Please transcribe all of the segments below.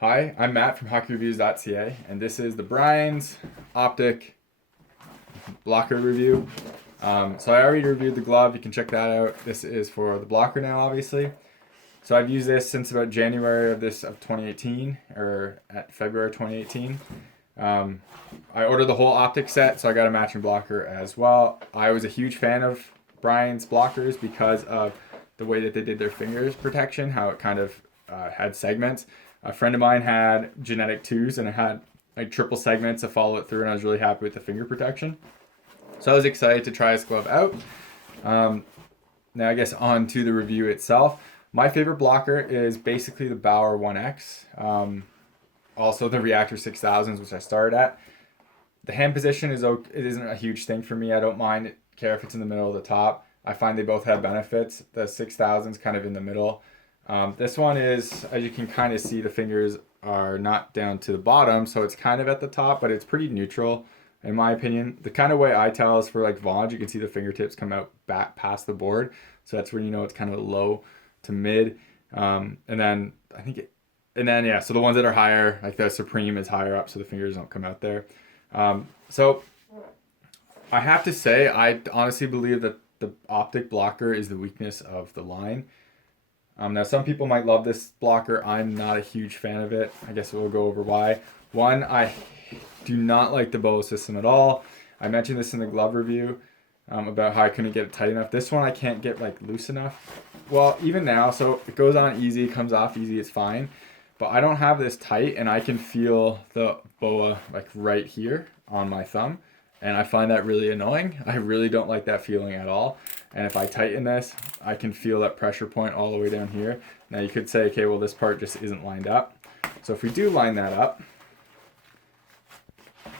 Hi, I'm Matt from HockeyReviews.ca, and this is the Brian's Optic Blocker review. So I already reviewed the glove. You can check that out. This is for the blocker now, obviously. So I've used this since about January of 2018, or at February 2018. I ordered the whole optic set, so I got a matching blocker as well. I was a huge fan of Brian's blockers because of the way that they did their fingers protection, how it kind of had segments. A friend of mine had Genetic 2s and it had like triple segments to follow it through, and I was really happy with the finger protection. So I was excited to try this glove out. Um, Now, I guess on to the review itself. My favorite blocker is basically the Bauer 1X. Also, the Reactor 6000s, which I started at. The hand position is okay. It isn't a huge thing for me. I don't care if it's in the middle or the top. I find they both have benefits. The 6000's kind of in the middle. This one is, as you can kind of see, the fingers are not down to the bottom, so it's kind of at the top, but it's pretty neutral in my opinion. The kind of way I tell is for like Vaughn, you can see the fingertips come out back past the board, so that's when you know it's kind of low to mid. And then I think it, and then yeah, so the ones that are higher, like the Supreme is higher up, so the fingers don't come out there. So I have to say, I honestly believe that the optic blocker is the weakness of the line. Now, some people might love this blocker. I'm not a huge fan of it. I guess we'll go over why. One, I do not like the BOA system at all. I mentioned this in the glove review about how I couldn't get it tight enough. This one I can't get like loose enough. Well, even now, so it goes on easy, comes off easy, it's fine. But I don't have this tight, and I can feel the BOA like right here on my thumb, and I find that really annoying. I really don't like that feeling at all. And if I tighten this, I can feel that pressure point all the way down here. Now you could say, okay, well this part just isn't lined up. So if we do line that up,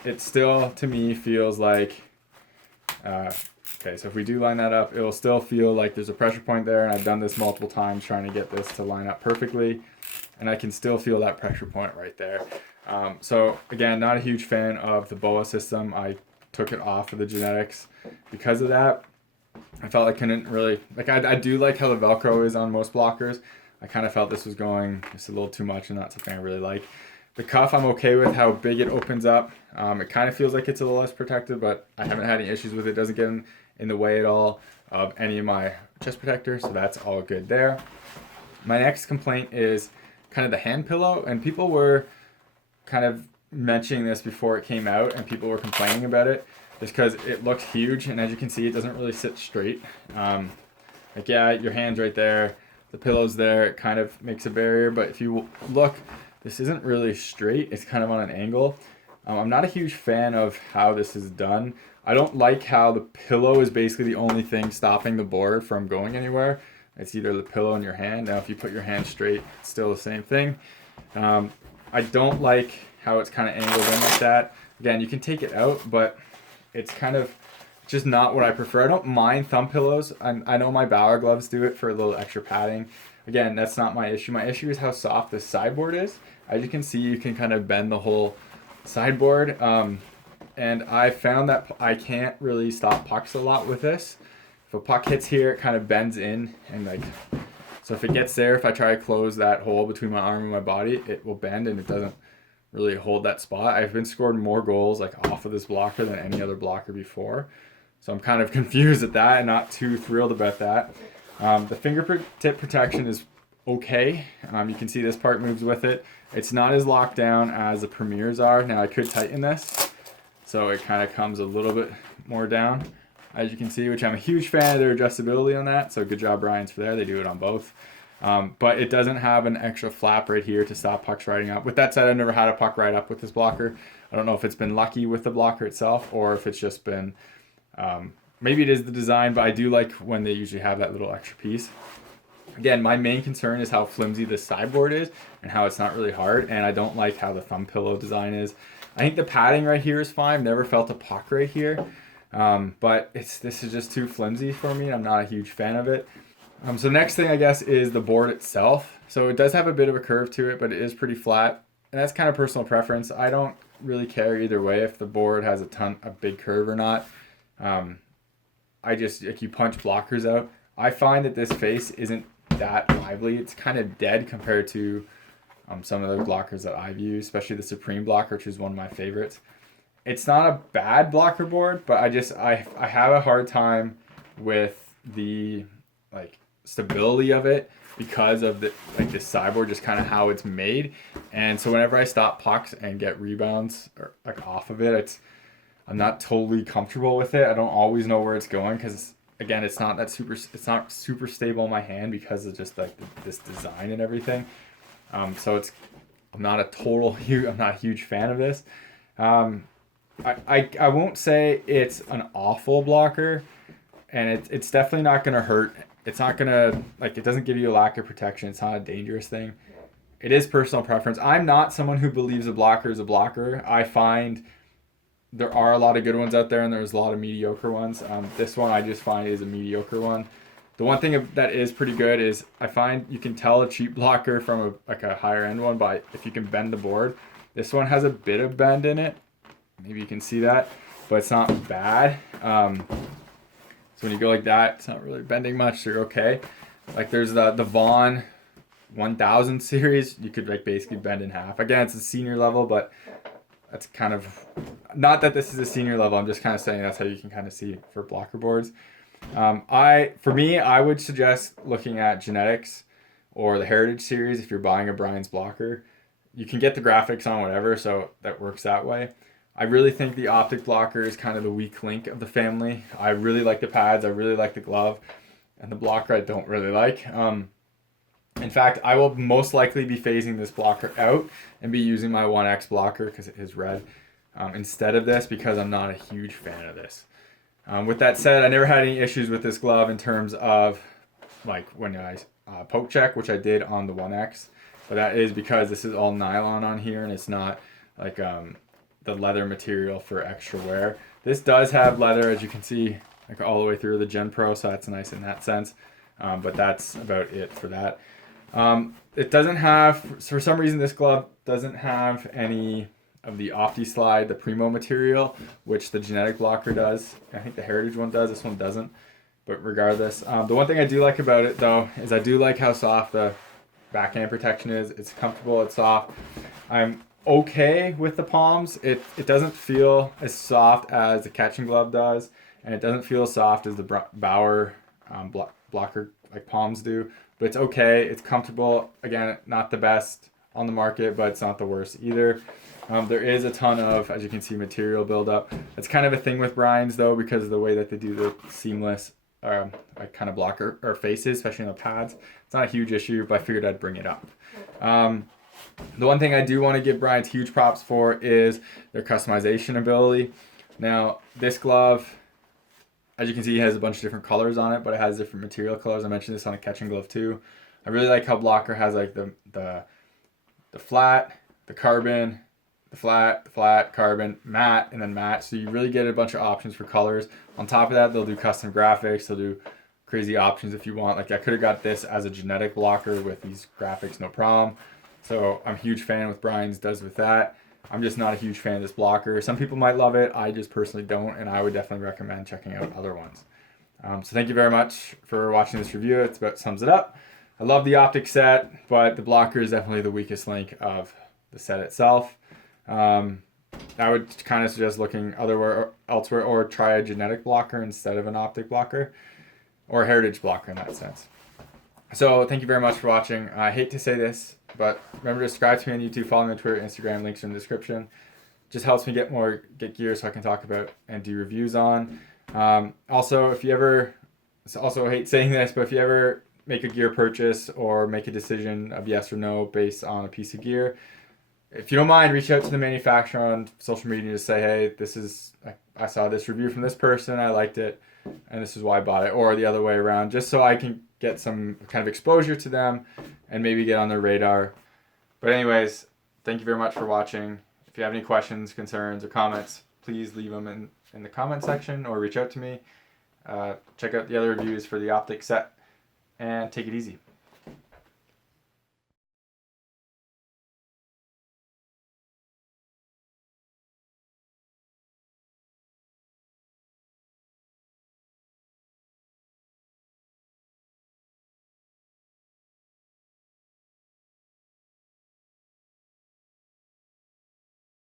it still to me feels like, okay, so if we do line that up, it will still feel like there's a pressure point there, and I've done this multiple times trying to get this to line up perfectly, and I can still feel that pressure point right there. So again, not a huge fan of the BOA system. I took it off of the Genetics because of that. I felt I couldn't really, like I do like how the Velcro is on most blockers. I kind of felt this was going just a little too much and not something I really like. The cuff, I'm okay with how big it opens up. It kind of feels like it's a little less protected, but I haven't had any issues with it. It doesn't get in the way at all of any of my chest protectors, so that's all good there. My next complaint is kind of the hand pillow, and people were kind of mentioning this before it came out, and people were complaining about it just because it looks huge, and as you can see, it doesn't really sit straight. Like yeah, your hand's right there, the pillow's there, it kind of makes a barrier, but if you look, this isn't really straight, it's kind of on an angle. I'm not a huge fan of how this is done. I don't like how the pillow is basically the only thing stopping the board from going anywhere. It's either the pillow in your hand. Now if you put your hand straight, it's still the same thing. I don't like how it's kind of angled in like that. Again, you can take it out, but it's kind of just not what I prefer. I don't mind thumb pillows. I know my Bauer gloves do it for a little extra padding. Again, that's not my issue. My issue is how soft this sideboard is. As you can see, you can kind of bend the whole sideboard. And I found that I can't really stop pucks a lot with this. If a puck hits here, it kind of bends in, and like, so if it gets there, if I try to close that hole between my arm and my body, it will bend and it doesn't really hold that spot. I've been scored more goals like off of this blocker than any other blocker before. So I'm kind of confused at that and not too thrilled about that. The fingertip protection is okay. You can see this part moves with it. It's not as locked down as the Premiers are. Now I could tighten this, so it kind of comes a little bit more down, as you can see, which I'm a huge fan of their adjustability on that. So good job, Brian's, for there. They do it on both. But it doesn't have an extra flap right here to stop pucks riding up. With that said, I've never had a puck ride up with this blocker. I don't know if it's been lucky with the blocker itself or if it's just been, maybe it is the design, but I do like when they usually have that little extra piece. Again, my main concern is how flimsy this sideboard is and how it's not really hard, and I don't like how the thumb pillow design is. I think the padding right here is fine. I've never felt a puck right here, but this is just too flimsy for me. I'm not a huge fan of it. So next thing I guess is the board itself. So it does have a bit of a curve to it, but it is pretty flat, and that's kind of personal preference. I don't really care either way if the board has a big curve or not. I just, like, you punch blockers out. I find that this face isn't that lively. It's kind of dead compared to some of the blockers that I've used, especially the Supreme blocker, which is one of my favorites. It's not a bad blocker board, but I have a hard time with the like stability of it because of the like the sideboard, just kind of how it's made. And so whenever I stop pucks and get rebounds or like off of it, I'm not totally comfortable with it. I don't always know where it's going because again, it's not super stable in my hand because of just like this design and everything. So I'm not a huge fan of this. I won't say it's an awful blocker, and it's definitely not gonna hurt. It's not gonna like it doesn't give you a lack of protection. It's not a dangerous thing. It is personal preference. I'm not someone who believes a blocker is a blocker. I find there are a lot of good ones out there, and there's a lot of mediocre ones. This one I just find is a mediocre one. The one thing that is pretty good is I find you can tell a cheap blocker from a higher end one by if you can bend the board. This one has a bit of bend in it. Maybe you can see that, but it's not bad. So when you go like that, it's not really bending much, so you're okay. Like there's the Vaughn 1000 series, you could like basically bend in half. Again, it's a senior level, but that's kind of, not that this is a senior level, I'm just kind of saying that's how you can kind of see for blocker boards. For me, I would suggest looking at Genetics or the Heritage series if you're buying a Brian's blocker. You can get the graphics on whatever, so that works that way. I really think the Optic blocker is kind of the weak link of the family. I really like the pads, I really like the glove, and the blocker I don't really like. In fact, I will most likely be phasing this blocker out and be using my 1X blocker because it is red instead of this because I'm not a huge fan of this. With that said, I never had any issues with this glove in terms of like when I poke check, which I did on the 1X, but that is because this is all nylon on here and it's not like the leather material for extra wear. This does have leather, as you can see, like all the way through the Gen Pro, so that's nice in that sense. But that's about it for that. It doesn't have, for some reason, this glove doesn't have any of the OptiSlide, the Primo material, which the Genetic blocker does. I think the Heritage one does. This one doesn't. But regardless, the one thing I do like about it though is I do like how soft the backhand protection is. It's comfortable. It's soft. I'm okay with the palms. It doesn't feel as soft as the catching glove does, and it doesn't feel as soft as the Bauer blocker like palms do, but it's okay. It's comfortable. Again, not the best on the market, but it's not the worst either. There is a ton of, as you can see, material buildup. It's kind of a thing with Brian's though because of the way that they do the seamless like kind of blocker or faces, especially on the pads. It's not a huge issue, but I figured I'd bring it up. The one thing I do want to give Brian's huge props for is their customization ability. Now, this glove, as you can see, has a bunch of different colors on it, but it has different material colors. I mentioned this on a catching glove too. I really like how Blocker has like the flat, the carbon, the flat, carbon, matte, and then matte. So you really get a bunch of options for colors. On top of that, they'll do custom graphics. They'll do crazy options if you want. Like I could have got this as a Genetic blocker with these graphics, no problem. So I'm a huge fan with Brian's does with that. I'm just not a huge fan of this blocker. Some people might love it. I just personally don't, and I would definitely recommend checking out other ones. So thank you very much for watching this review. It's about sums it up. I love the Optic set, but the blocker is definitely the weakest link of the set itself. I would kind of suggest looking elsewhere or try a Genetic blocker instead of an Optic blocker or a Heritage blocker in that sense. So thank you very much for watching. I hate to say this, but remember to subscribe to me on YouTube, follow me on Twitter, Instagram, links are in the description. Just helps me get gear so I can talk about and do reviews on. Also, I hate saying this, but if you ever make a gear purchase or make a decision of yes or no based on a piece of gear, if you don't mind, reach out to the manufacturer on social media to say, hey, I saw this review from this person, I liked it, and this is why I bought it, or the other way around, just so I can get some kind of exposure to them and maybe get on their radar. But anyways, thank you very much for watching. If you have any questions, concerns, or comments, please leave them in the comment section or reach out to me. Check out the other reviews for the Optic set and take it easy.